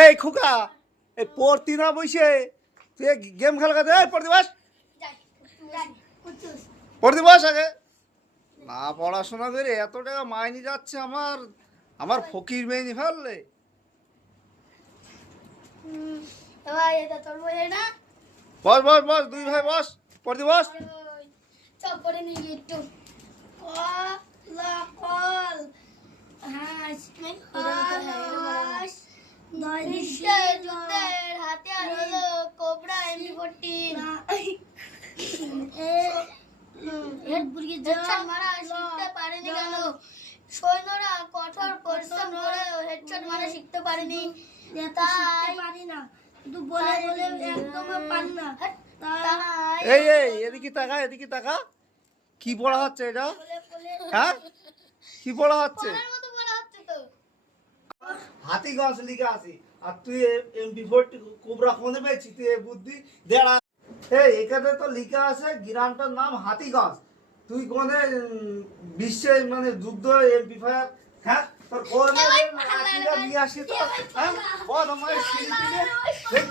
এই খুকা এই পড়তি না বসে তুই গেম খেলা করতে পড়তে বস পড়তে বস আগে না পড়াশোনা করে এত টাকা মাইনে যাচ্ছে আমার আমার ফকির মেয়ে ফেললে বস বস বস দুই ভাই বস পড়তে বস সৈন্যরা কঠোর পরিশ্রম করে হেডশট মারা শিখতে পারেনি তাই পারি না শুধু বলে বলে একদম পারি না এই এই এদিকে তাকা কি পড়া হচ্ছে এটা হ্যাঁ কি পড়া হচ্ছে হাতিগঞ্জ লিখে আছি আর তুই MP40 কোবরা কোনে পেয়েছি তুই বুদ্ধি দেড়া এই এখানে তো লিখা আছে গ্রামটার নাম হাতিগঞ্জ তুই কোনে বিশ্বে মানে যুদ্ধ MP5 হ্যাঁ তোর কোনে নিয়ে আসি তো হ্যাঁ বল আমার শিল্পীকে